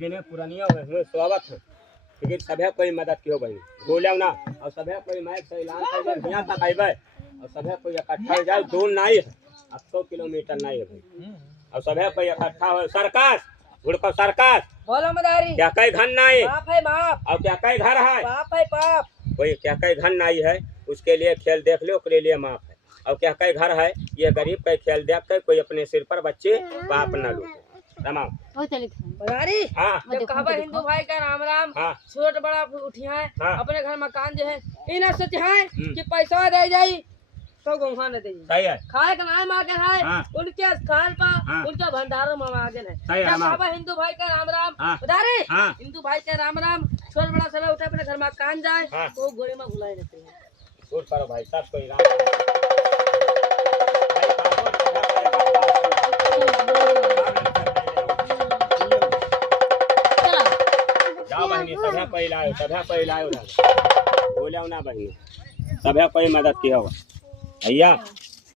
जिन्हें पुरानिया हुए स्वागत है लेकिन सभे कोई मदद कियो भाई बोले ना और सभे कोई माइक से ऐलान कर दे यहां तक आइबे और सभे कोई इकट्ठा हो जाए दूर नहीं है 100 किलोमीटर नहीं है भाई और सभे कोई इकट्ठा हो सरकस गुड़को सरकस बोलो मदारी क्या कई घन नहीं बाप है बाप और क्या कई घर है बाप है बाप कोई क्या कई घन नहीं है उसके लिए खेल देख लो उसके लिए माफ है और क्या कई घर है ये गरीब का खेल देख कर कोई अपने सिर पर बच्चे बाप न लो तमाम मदारी हाँ जब कहा हिंदू भाई का राम राम हाँ छोट बड़ा उठिया है हाँ। अपने घर मकान जो है इन सोच है कि पैसा दे जाई तो गौहा न दे सही है खाए का नाम आगे है हाँ। उनके स्थान पर हाँ। उनका भंडारों में आगे है सही है बाबा हिंदू भाई का राम राम हाँ। मदारी हाँ हिंदू भाई का राम राम छोट बड़ा समय उठे अपने घर मकान जाए हाँ। तो घोड़े में भुलाए रहते हैं दूर करो भाई सब कोई राम जाओ बहनी सभे पहिलायो बोले ना बहनी सभे कोई मदद किया भैया